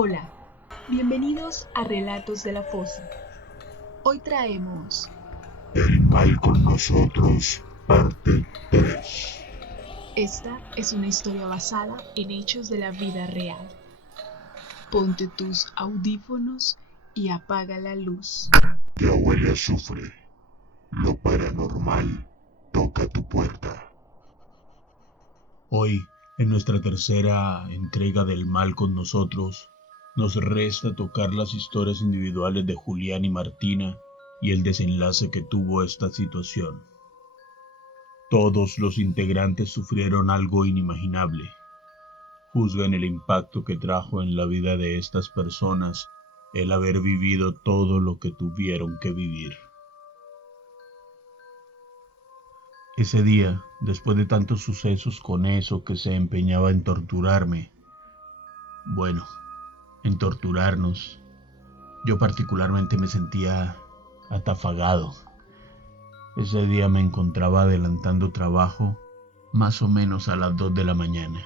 Hola, bienvenidos a Relatos de la Fosa. Hoy traemos El mal con nosotros, parte 3. Esta es una historia basada en hechos de la vida real. Ponte tus audífonos y apaga la luz. Ya huele a azufre. Lo paranormal toca tu puerta. Hoy, en nuestra tercera entrega del mal con nosotros, nos resta tocar las historias individuales de Julián y Martina y el desenlace que tuvo esta situación. Todos los integrantes sufrieron algo inimaginable. Juzgan el impacto que trajo en la vida de estas personas el haber vivido todo lo que tuvieron que vivir. Ese día, después de tantos sucesos con eso que se empeñaba en torturarme, en torturarnos, yo particularmente me sentía atafagado. Ese día me encontraba adelantando trabajo más o menos a las 2 de la mañana.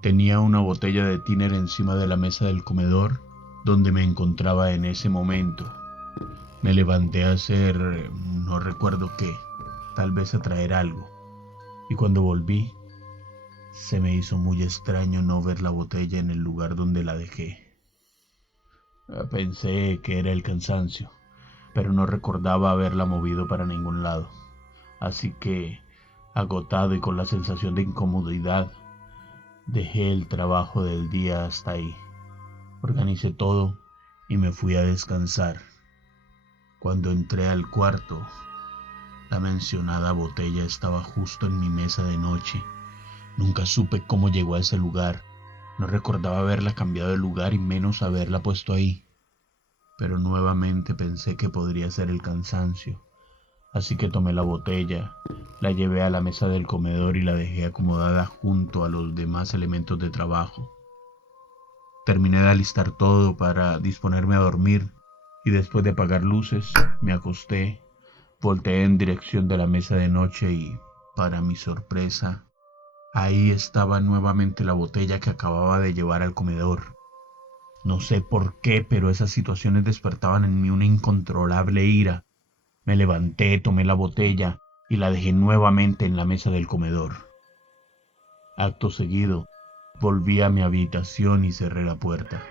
Tenía una botella de tiner encima de la mesa del comedor donde me encontraba en ese momento. Me levanté a hacer, no recuerdo qué, tal vez a traer algo. Y cuando volví, se me hizo muy extraño no ver la botella en el lugar donde la dejé. Pensé que era el cansancio, pero no recordaba haberla movido para ningún lado. Así que, agotado y con la sensación de incomodidad, dejé el trabajo del día hasta ahí. Organicé todo y me fui a descansar. Cuando entré al cuarto, la mencionada botella estaba justo en mi mesa de noche. Nunca supe cómo llegó a ese lugar. No recordaba haberla cambiado de lugar y menos haberla puesto ahí. Pero nuevamente pensé que podría ser el cansancio. Así que tomé la botella, la llevé a la mesa del comedor y la dejé acomodada junto a los demás elementos de trabajo. Terminé de alistar todo para disponerme a dormir y después de apagar luces me acosté, volteé en dirección de la mesa de noche y, para mi sorpresa, ahí estaba nuevamente la botella que acababa de llevar al comedor. No sé por qué, pero esas situaciones despertaban en mí una incontrolable ira. Me levanté, tomé la botella y la dejé nuevamente en la mesa del comedor. Acto seguido, volví a mi habitación y cerré la puerta.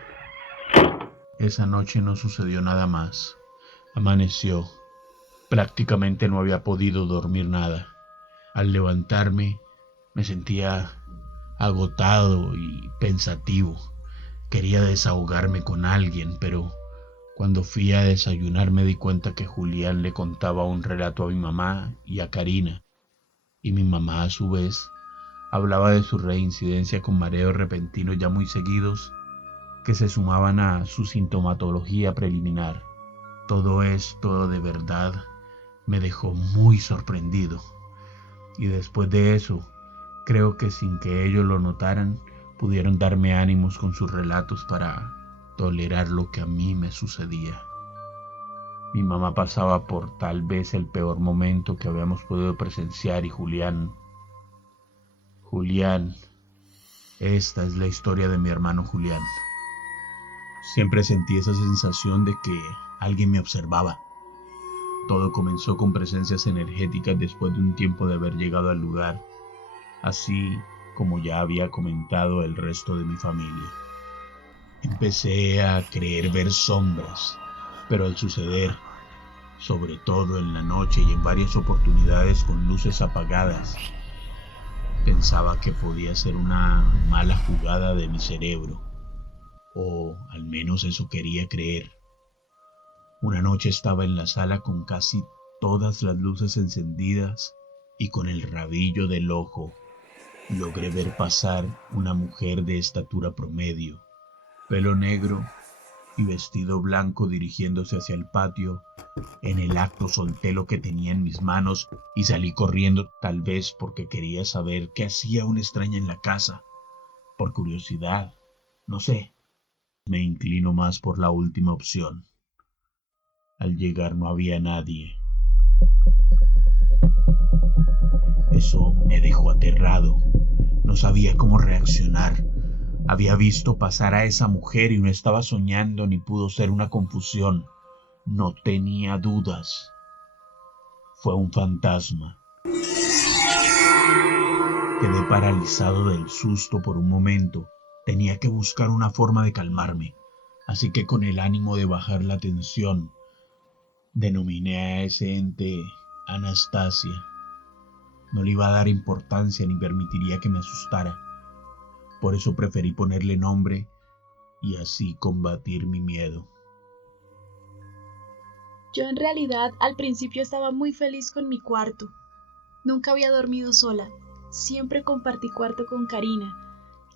Esa noche no sucedió nada más. Amaneció. Prácticamente no había podido dormir nada. Al levantarme, me sentía agotado y pensativo. Quería desahogarme con alguien, pero cuando fui a desayunar me di cuenta que Julián le contaba un relato a mi mamá y a Karina, y mi mamá a su vez hablaba de su reincidencia con mareos repentinos ya muy seguidos que se sumaban a su sintomatología preliminar. Todo esto de verdad me dejó muy sorprendido, y después de eso, creo que sin que ellos lo notaran, pudieron darme ánimos con sus relatos para tolerar lo que a mí me sucedía. Mi mamá pasaba por tal vez el peor momento que habíamos podido presenciar y Julián, esta es la historia de mi hermano Julián. Siempre sentí esa sensación de que alguien me observaba. Todo comenzó con presencias energéticas después de un tiempo de haber llegado al lugar, así como ya había comentado el resto de mi familia. Empecé a creer ver sombras, pero al suceder, sobre todo en la noche y en varias oportunidades con luces apagadas, pensaba que podía ser una mala jugada de mi cerebro, o al menos eso quería creer. Una noche estaba en la sala con casi todas las luces encendidas y con el rabillo del ojo logré ver pasar una mujer de estatura promedio, pelo negro y vestido blanco dirigiéndose hacia el patio. En el acto solté lo que tenía en mis manos y salí corriendo, tal vez porque quería saber qué hacía una extraña en la casa. Por curiosidad, no sé. Me inclino más por la última opción. Al llegar no había nadie. Eso me dejó aterrado. No sabía cómo reaccionar. Había visto pasar a esa mujer y no estaba soñando ni pudo ser una confusión. No tenía dudas. Fue un fantasma. Quedé paralizado del susto por un momento. Tenía que buscar una forma de calmarme. Así que con el ánimo de bajar la tensión, denominé a ese ente Anastasia. No le iba a dar importancia ni permitiría que me asustara. Por eso preferí ponerle nombre y así combatir mi miedo. Yo en realidad al principio estaba muy feliz con mi cuarto. Nunca había dormido sola. Siempre compartí cuarto con Karina,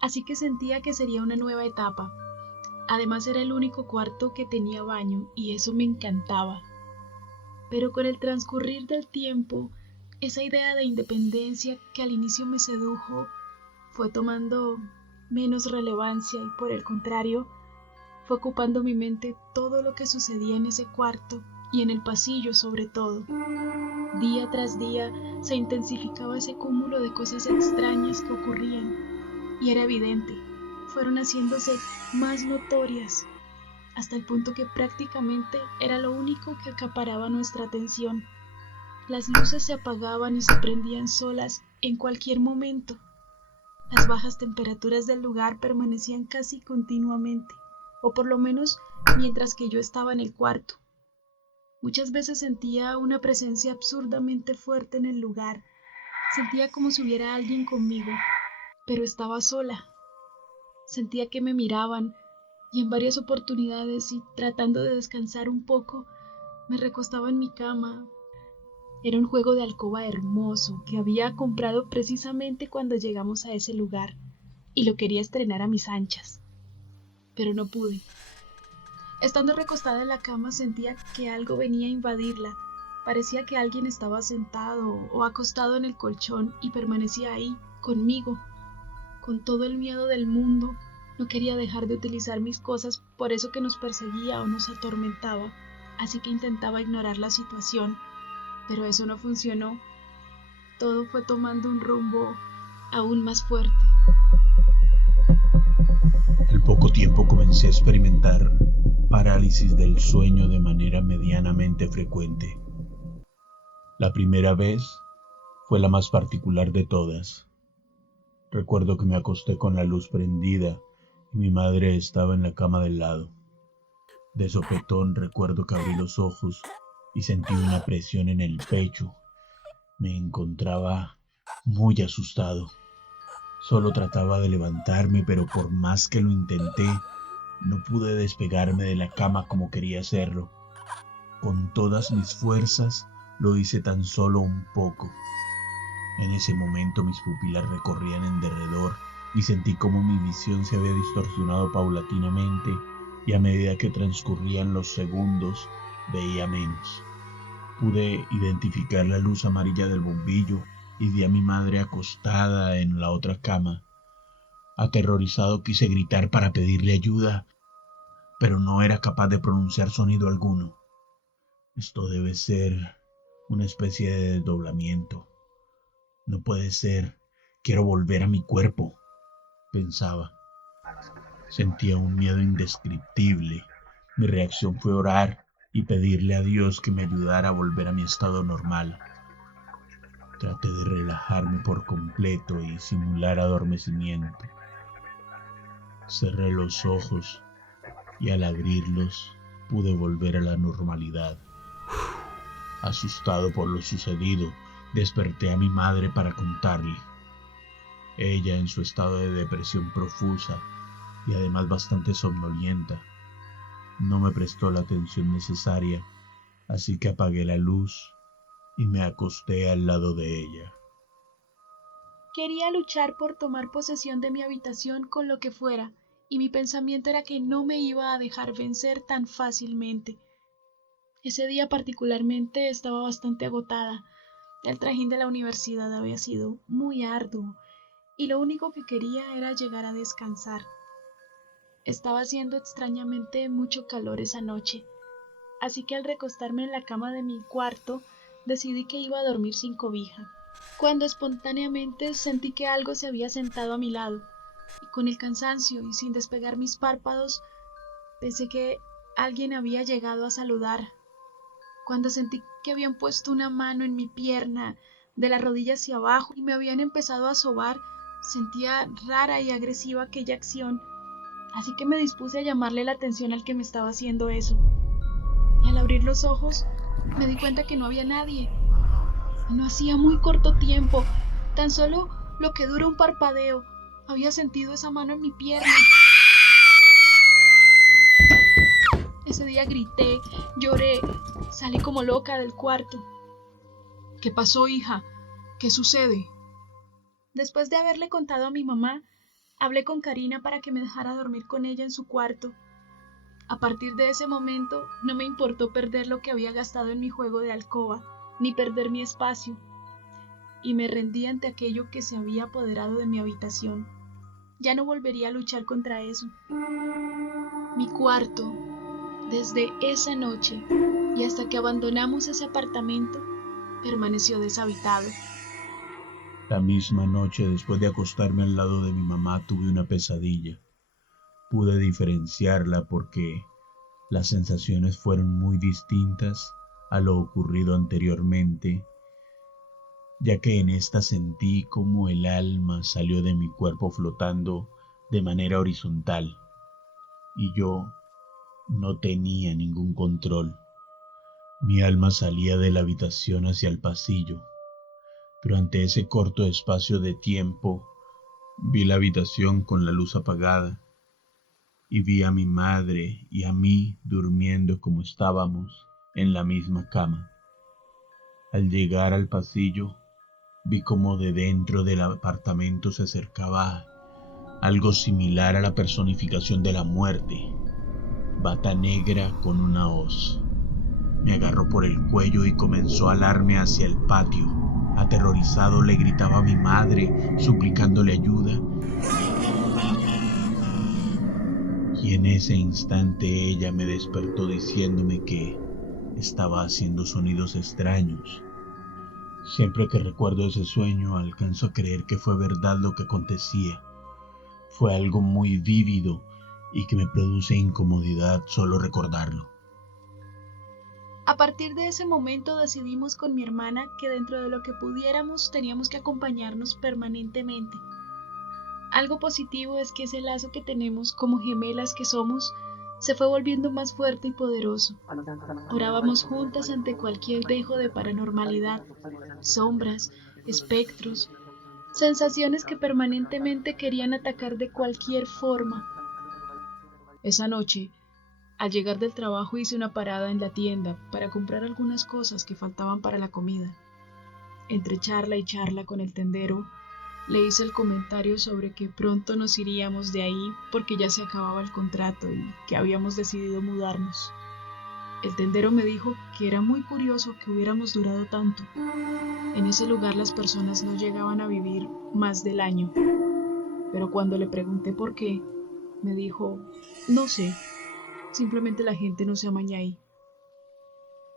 así que sentía que sería una nueva etapa. Además era el único cuarto que tenía baño y eso me encantaba. Pero con el transcurrir del tiempo, esa idea de independencia que al inicio me sedujo fue tomando menos relevancia y por el contrario, fue ocupando mi mente todo lo que sucedía en ese cuarto y en el pasillo sobre todo. Día tras día se intensificaba ese cúmulo de cosas extrañas que ocurrían y era evidente, fueron haciéndose más notorias hasta el punto que prácticamente era lo único que acaparaba nuestra atención. Las luces se apagaban y se prendían solas en cualquier momento. Las bajas temperaturas del lugar permanecían casi continuamente, o por lo menos mientras que yo estaba en el cuarto. Muchas veces sentía una presencia absurdamente fuerte en el lugar. Sentía como si hubiera alguien conmigo, pero estaba sola. Sentía que me miraban y en varias oportunidades y tratando de descansar un poco, me recostaba en mi cama. Era un juego de alcoba hermoso que había comprado precisamente cuando llegamos a ese lugar y lo quería estrenar a mis anchas, pero no pude. Estando recostada en la cama sentía que algo venía a invadirla. Parecía que alguien estaba sentado o acostado en el colchón y permanecía ahí, conmigo. Con todo el miedo del mundo, no quería dejar de utilizar mis cosas por eso que nos perseguía o nos atormentaba, así que intentaba ignorar la situación, pero eso no funcionó. Todo fue tomando un rumbo aún más fuerte. Al poco tiempo comencé a experimentar parálisis del sueño de manera medianamente frecuente. La primera vez fue la más particular de todas. Recuerdo que me acosté con la luz prendida y mi madre estaba en la cama del lado. De sopetón recuerdo que abrí los ojos y sentí una presión en el pecho. Me encontraba muy asustado. Solo trataba de levantarme, pero por más que lo intenté, no pude despegarme de la cama como quería hacerlo. Con todas mis fuerzas lo hice tan solo un poco. En ese momento mis pupilas recorrían en derredor y sentí como mi visión se había distorsionado paulatinamente y a medida que transcurrían los segundos veía menos. Pude identificar la luz amarilla del bombillo y vi a mi madre acostada en la otra cama. Aterrorizado quise gritar para pedirle ayuda, pero no era capaz de pronunciar sonido alguno. Esto debe ser una especie de desdoblamiento. No puede ser. Quiero volver a mi cuerpo, pensaba. Sentía un miedo indescriptible. Mi reacción fue orar y pedirle a Dios que me ayudara a volver a mi estado normal. Traté de relajarme por completo y simular adormecimiento. Cerré los ojos y al abrirlos pude volver a la normalidad. Asustado por lo sucedido, desperté a mi madre para contarle. Ella, en su estado de depresión profusa y además bastante somnolienta, no me prestó la atención necesaria, así que apagué la luz y me acosté al lado de ella. Quería luchar por tomar posesión de mi habitación con lo que fuera, y mi pensamiento era que no me iba a dejar vencer tan fácilmente. Ese día particularmente estaba bastante agotada. El trajín de la universidad había sido muy arduo y lo único que quería era llegar a descansar. Estaba haciendo extrañamente mucho calor esa noche, así que al recostarme en la cama de mi cuarto decidí que iba a dormir sin cobija, cuando espontáneamente sentí que algo se había sentado a mi lado. Con el cansancio y sin despegar mis párpados, pensé que alguien había llegado a saludar. Cuando sentí que habían puesto una mano en mi pierna, de la rodilla hacia abajo, y me habían empezado a sobar, sentía rara y agresiva aquella acción, así que me dispuse a llamarle la atención al que me estaba haciendo eso. Y al abrir los ojos, me di cuenta que no había nadie. Y no hacía muy corto tiempo, tan solo lo que dura un parpadeo, había sentido esa mano en mi pierna. Ese día grité, lloré, salí como loca del cuarto. ¿Qué pasó, hija? ¿Qué sucede? Después de haberle contado a mi mamá, hablé con Karina para que me dejara dormir con ella en su cuarto. A partir de ese momento, no me importó perder lo que había gastado en mi juego de alcoba, ni perder mi espacio, y me rendí ante aquello que se había apoderado de mi habitación. Ya no volvería a luchar contra eso. Mi cuarto, desde esa noche y hasta que abandonamos ese apartamento, permaneció deshabitado. La misma noche, después de acostarme al lado de mi mamá, tuve una pesadilla. Pude diferenciarla porque las sensaciones fueron muy distintas a lo ocurrido anteriormente, ya que en esta sentí como el alma salió de mi cuerpo flotando de manera horizontal y yo no tenía ningún control. Mi alma salía de la habitación hacia el pasillo. Durante ese corto espacio de tiempo vi la habitación con la luz apagada y vi a mi madre y a mí durmiendo como estábamos en la misma cama. Al llegar al pasillo, vi como de dentro del apartamento se acercaba algo similar a la personificación de la muerte, bata negra con una hoz. Me agarró por el cuello y comenzó a alarme hacia el patio. Aterrorizado le gritaba a mi madre, suplicándole ayuda. Y en ese instante ella me despertó diciéndome que estaba haciendo sonidos extraños. Siempre que recuerdo ese sueño, alcanzo a creer que fue verdad lo que acontecía. Fue algo muy vívido y que me produce incomodidad solo recordarlo. A partir de ese momento decidimos con mi hermana que dentro de lo que pudiéramos teníamos que acompañarnos permanentemente. Algo positivo es que ese lazo que tenemos como gemelas que somos se fue volviendo más fuerte y poderoso. Orábamos juntas ante cualquier dejo de paranormalidad, sombras, espectros, sensaciones que permanentemente querían atacar de cualquier forma. Esa noche, al llegar del trabajo hice una parada en la tienda para comprar algunas cosas que faltaban para la comida. Entre charla y charla con el tendero, le hice el comentario sobre que pronto nos iríamos de ahí porque ya se acababa el contrato y que habíamos decidido mudarnos. El tendero me dijo que era muy curioso que hubiéramos durado tanto. En ese lugar las personas no llegaban a vivir más del año. Pero cuando le pregunté por qué, me dijo, no sé, simplemente la gente no se amaña ahí.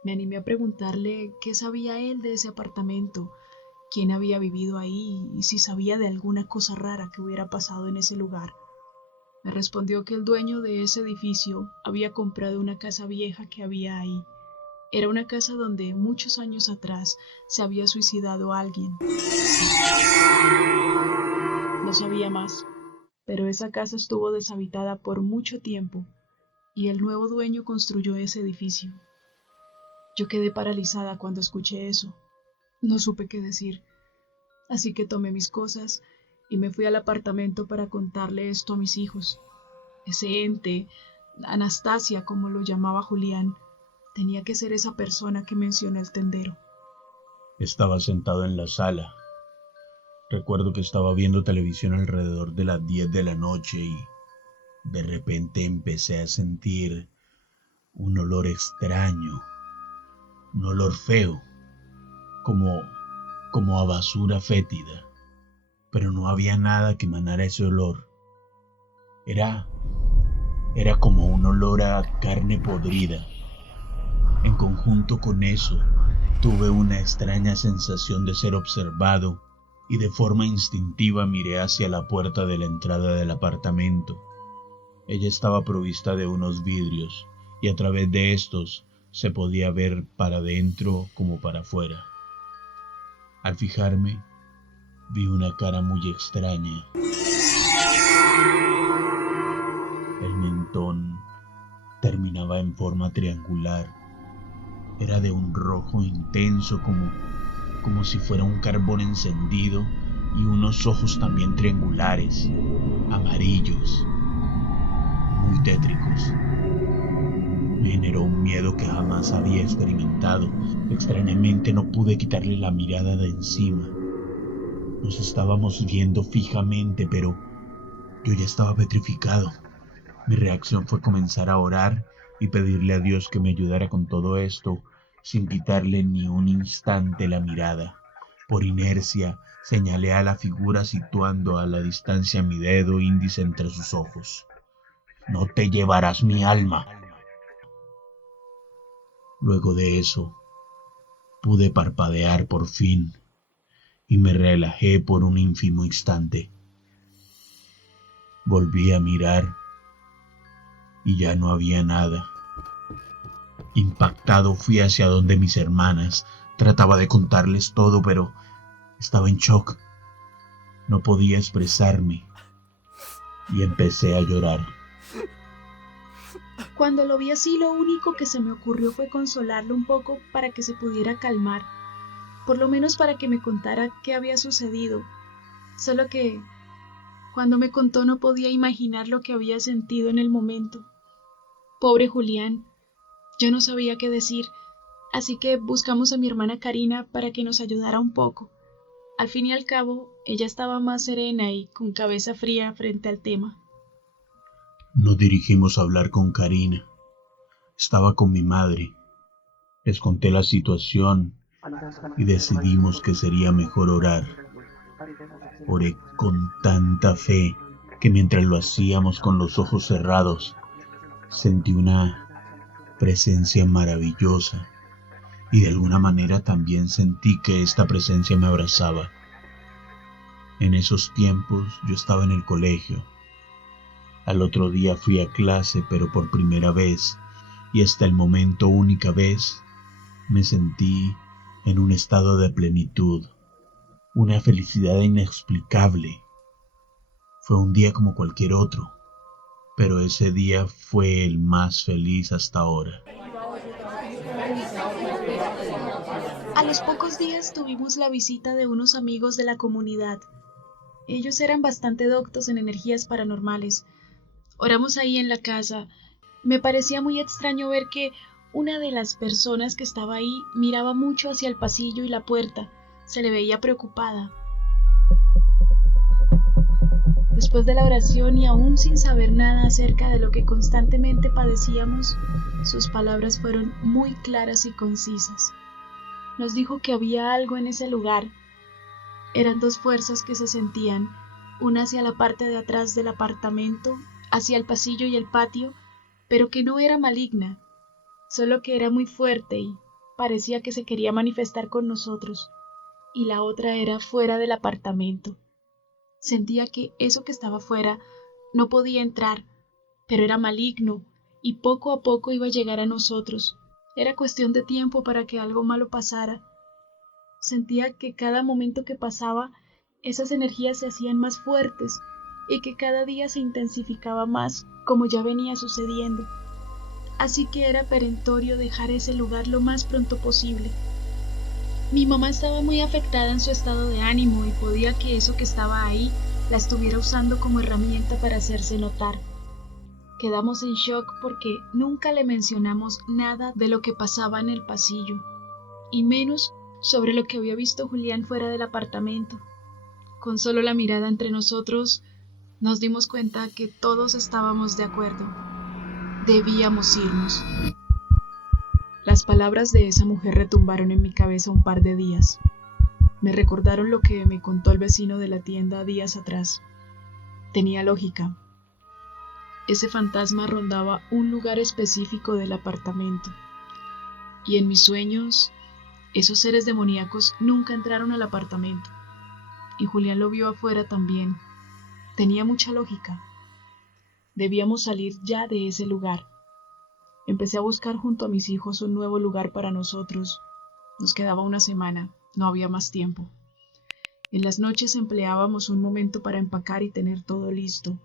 Me animé a preguntarle qué sabía él de ese apartamento, quién había vivido ahí y si sabía de alguna cosa rara que hubiera pasado en ese lugar. Me respondió que el dueño de ese edificio había comprado una casa vieja que había ahí. Era una casa donde muchos años atrás se había suicidado alguien. No sabía más, pero esa casa estuvo deshabitada por mucho tiempo y el nuevo dueño construyó ese edificio. Yo quedé paralizada cuando escuché eso. No supe qué decir, así que tomé mis cosas y me fui al apartamento para contarle esto a mis hijos. Ese ente, Anastasia como lo llamaba Julián, tenía que ser esa persona que mencionó el tendero. Estaba sentado en la sala. Recuerdo que estaba viendo televisión alrededor de las 10 de la noche y de repente empecé a sentir un olor extraño, un olor feo, como a basura fétida, pero no había nada que emanara ese olor. Era como un olor a carne podrida. En conjunto con eso, tuve una extraña sensación de ser observado y de forma instintiva miré hacia la puerta de la entrada del apartamento. Ella estaba provista de unos vidrios y a través de estos se podía ver para dentro como para afuera. Al fijarme, vi una cara muy extraña. El mentón terminaba en forma triangular. Era de un rojo intenso como si fuera un carbón encendido y unos ojos también triangulares, amarillos, muy tétricos. Me generó un miedo que jamás había experimentado. Extrañamente no pude quitarle la mirada de encima. Nos estábamos viendo fijamente, pero yo ya estaba petrificado. Mi reacción fue comenzar a orar y pedirle a Dios que me ayudara con todo esto, sin quitarle ni un instante la mirada. Por inercia, señalé a la figura situando a la distancia mi dedo índice entre sus ojos. No te llevarás mi alma. Luego de eso, pude parpadear por fin y me relajé por un ínfimo instante. Volví a mirar y ya no había nada. Impactado fui hacia donde mis hermanas. Trataba de contarles todo, pero estaba en shock. No podía expresarme y empecé a llorar. Cuando lo vi así, lo único que se me ocurrió fue consolarlo un poco para que se pudiera calmar, por lo menos para que me contara qué había sucedido. Solo que cuando me contó no podía imaginar lo que había sentido en el momento. Pobre Julián, yo no sabía qué decir, así que buscamos a mi hermana Karina para que nos ayudara un poco. Al fin y al cabo, ella estaba más serena y con cabeza fría frente al tema. Nos dirigimos a hablar con Karina. Estaba con mi madre. Les conté la situación y decidimos que sería mejor orar. Oré con tanta fe que mientras lo hacíamos con los ojos cerrados, sentí una presencia maravillosa y de alguna manera también sentí que esta presencia me abrazaba. En esos tiempos yo estaba en el colegio. Al otro día fui a clase, pero por primera vez, y hasta el momento única vez, me sentí en un estado de plenitud, una felicidad inexplicable. Fue un día como cualquier otro, pero ese día fue el más feliz hasta ahora. A los pocos días tuvimos la visita de unos amigos de la comunidad. Ellos eran bastante doctos en energías paranormales. Oramos ahí en la casa. Me parecía muy extraño ver que una de las personas que estaba ahí miraba mucho hacia el pasillo y la puerta. Se le veía preocupada. Después de la oración y aún sin saber nada acerca de lo que constantemente padecíamos, sus palabras fueron muy claras y concisas. Nos dijo que había algo en ese lugar. Eran dos fuerzas que se sentían, una hacia la parte de atrás del apartamento, hacia el pasillo y el patio, pero que no era maligna, solo que era muy fuerte y parecía que se quería manifestar con nosotros, y la otra era fuera del apartamento. Sentía que eso que estaba fuera no podía entrar, pero era maligno y poco a poco iba a llegar a nosotros. Era cuestión de tiempo para que algo malo pasara. Sentía que cada momento que pasaba, esas energías se hacían más fuertes y que cada día se intensificaba más, como ya venía sucediendo. Así que era perentorio dejar ese lugar lo más pronto posible. Mi mamá estaba muy afectada en su estado de ánimo y podía que eso que estaba ahí la estuviera usando como herramienta para hacerse notar. Quedamos en shock porque nunca le mencionamos nada de lo que pasaba en el pasillo, y menos sobre lo que había visto Julián fuera del apartamento. Con solo la mirada entre nosotros, nos dimos cuenta que todos estábamos de acuerdo. Debíamos irnos. Las palabras de esa mujer retumbaron en mi cabeza un par de días. Me recordaron lo que me contó el vecino de la tienda días atrás. Tenía lógica. Ese fantasma rondaba un lugar específico del apartamento. Y en mis sueños, esos seres demoníacos nunca entraron al apartamento. y Julián lo vio afuera también. Tenía mucha lógica. Debíamos salir ya de ese lugar. Empecé a buscar junto a mis hijos un nuevo lugar para nosotros. Nos quedaba una semana, no había más tiempo. En las noches empleábamos un momento para empacar y tener todo listo,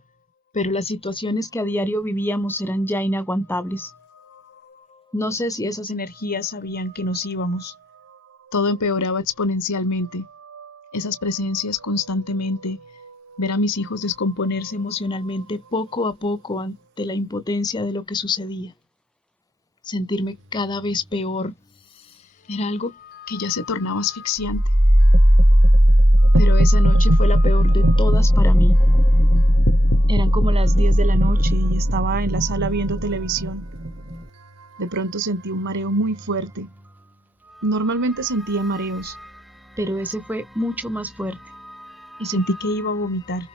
pero las situaciones que a diario vivíamos eran ya inaguantables. No sé si esas energías sabían que nos íbamos. Todo empeoraba exponencialmente. Esas presencias constantemente, ver a mis hijos descomponerse emocionalmente poco a poco ante la impotencia de lo que sucedía. Sentirme cada vez peor era algo que ya se tornaba asfixiante. Pero esa noche fue la peor de todas para mí. Eran como las 10 de la noche y estaba en la sala viendo televisión. De pronto sentí un mareo muy fuerte. Normalmente sentía mareos, pero ese fue mucho más fuerte y sentí que iba a vomitar.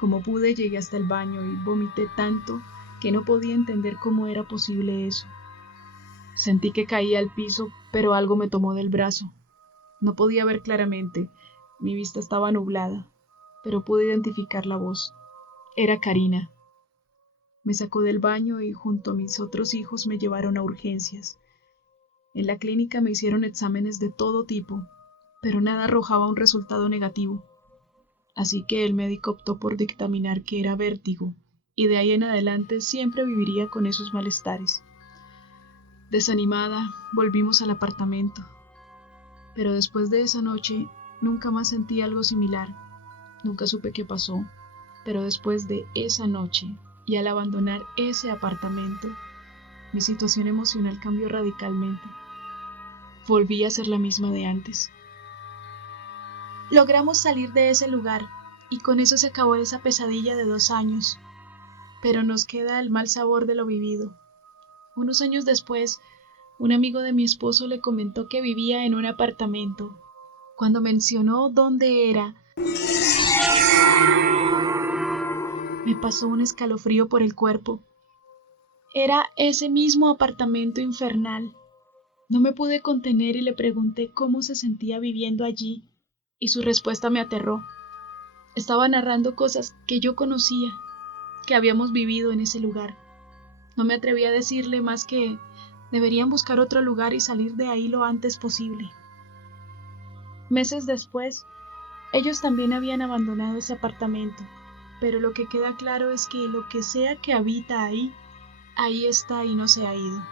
Como pude, llegué hasta el baño y vomité tanto que no podía entender cómo era posible eso. Sentí que caía al piso, pero algo me tomó del brazo. No podía ver claramente, mi vista estaba nublada, pero pude identificar la voz. Era Karina. Me sacó del baño y junto a mis otros hijos me llevaron a urgencias. En la clínica me hicieron exámenes de todo tipo, pero nada arrojaba un resultado negativo. Así que el médico optó por dictaminar que era vértigo, y de ahí en adelante siempre viviría con esos malestares. Desanimada, volvimos al apartamento. Pero después de esa noche, nunca más sentí algo similar. Nunca supe qué pasó, pero después de esa noche, y al abandonar ese apartamento, mi situación emocional cambió radicalmente. Volví a ser la misma de antes. Logramos salir de ese lugar, y con eso se acabó esa pesadilla de 2 años. Pero nos queda el mal sabor de lo vivido. Unos años después, un amigo de mi esposo le comentó que vivía en un apartamento. Cuando mencionó dónde era, me pasó un escalofrío por el cuerpo. Era ese mismo apartamento infernal. No me pude contener y le pregunté cómo se sentía viviendo allí, y su respuesta me aterró. Estaba narrando cosas que yo conocía, que habíamos vivido en ese lugar. No me atreví a decirle más que deberían buscar otro lugar y salir de ahí lo antes posible. Meses después, ellos también habían abandonado ese apartamento, pero lo que queda claro es que lo que sea que habita ahí, ahí está y no se ha ido.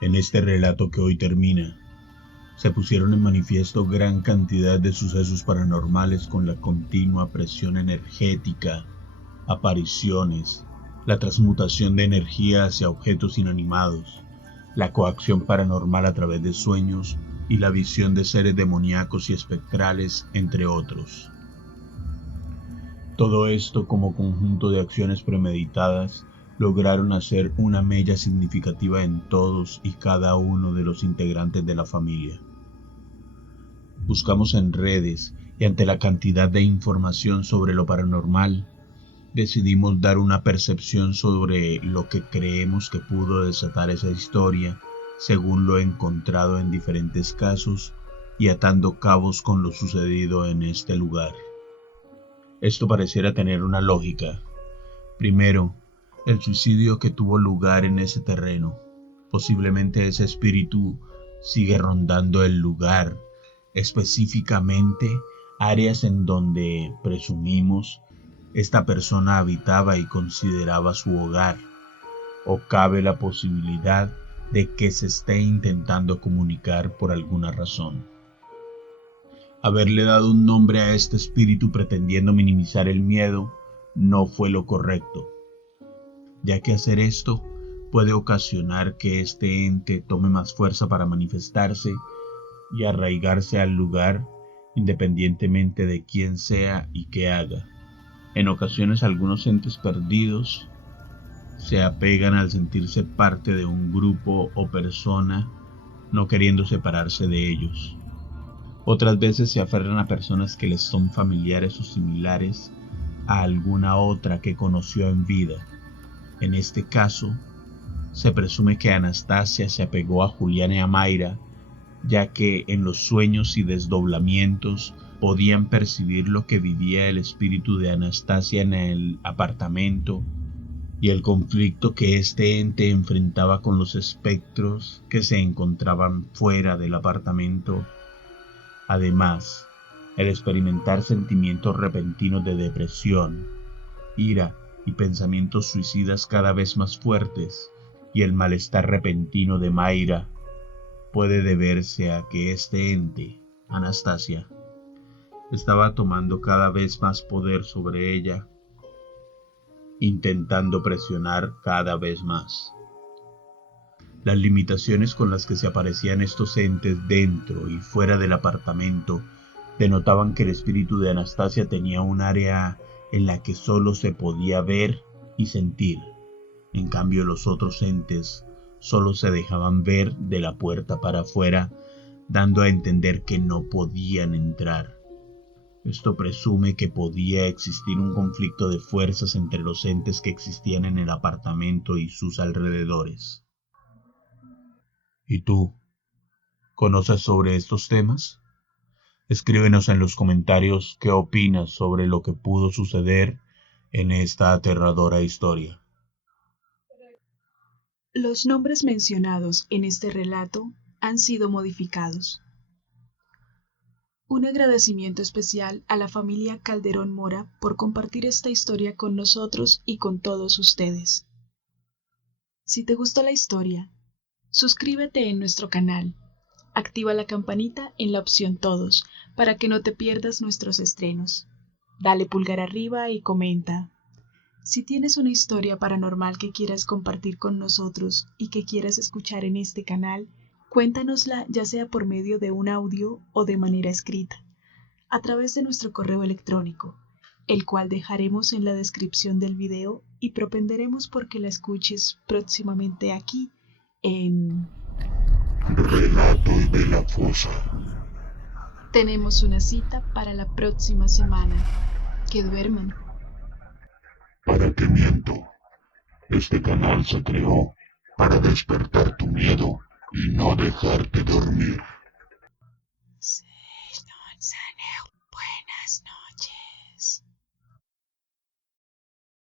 En este relato que hoy termina, se pusieron en manifiesto gran cantidad de sucesos paranormales con la continua presión energética, apariciones, la transmutación de energía hacia objetos inanimados, la coacción paranormal a través de sueños y la visión de seres demoníacos y espectrales, entre otros. Todo esto, como conjunto de acciones premeditadas, lograron hacer una mella significativa en todos y cada uno de los integrantes de la familia. Buscamos en redes y ante la cantidad de información sobre lo paranormal, decidimos dar una percepción sobre lo que creemos que pudo desatar esa historia, según lo encontrado en diferentes casos y atando cabos con lo sucedido en este lugar. Esto pareciera tener una lógica. Primero, el suicidio que tuvo lugar en ese terreno. Posiblemente ese espíritu sigue rondando el lugar, específicamente áreas en donde, presumimos, esta persona habitaba y consideraba su hogar, o cabe la posibilidad de que se esté intentando comunicar por alguna razón. Haberle dado un nombre a este espíritu pretendiendo minimizar el miedo no fue lo correcto, ya que hacer esto puede ocasionar que este ente tome más fuerza para manifestarse y arraigarse al lugar independientemente de quién sea y qué haga. En ocasiones algunos entes perdidos se apegan al sentirse parte de un grupo o persona, no queriendo separarse de ellos. Otras veces se aferran a personas que les son familiares o similares a alguna otra que conoció en vida. En este caso, se presume que Anastasia se apegó a Julián y a Mayra ya que en los sueños y desdoblamientos podían percibir lo que vivía el espíritu de Anastasia en el apartamento y el conflicto que este ente enfrentaba con los espectros que se encontraban fuera del apartamento. Además, el experimentar sentimientos repentinos de depresión, ira y pensamientos suicidas cada vez más fuertes, y el malestar repentino de Mayra puede deberse a que este ente, Anastasia, estaba tomando cada vez más poder sobre ella, intentando presionar cada vez más. Las limitaciones con las que se aparecían estos entes dentro y fuera del apartamento denotaban que el espíritu de Anastasia tenía un área en la que solo se podía ver y sentir. En cambio, los otros entes solo se dejaban ver de la puerta para afuera, dando a entender que no podían entrar. Esto presume que podía existir un conflicto de fuerzas entre los entes que existían en el apartamento y sus alrededores. ¿Y tú? ¿Conoces sobre estos temas? Escríbenos en los comentarios qué opinas sobre lo que pudo suceder en esta aterradora historia. Los nombres mencionados en este relato han sido modificados. Un agradecimiento especial a la familia Calderón Mora por compartir esta historia con nosotros y con todos ustedes. Si te gustó la historia, suscríbete en nuestro canal. Activa la campanita en la opción Todos para que no te pierdas nuestros estrenos. Dale pulgar arriba y comenta. Si tienes una historia paranormal que quieras compartir con nosotros y que quieras escuchar en este canal, cuéntanosla ya sea por medio de un audio o de manera escrita, a través de nuestro correo electrónico, el cual dejaremos en la descripción del video y propenderemos porque la escuches próximamente aquí en Relatos de la Fosa. Tenemos una cita para la próxima semana. Que duerman. ¿Para qué miento? Este canal se creó para despertar tu miedo y no dejarte dormir. Buenas noches.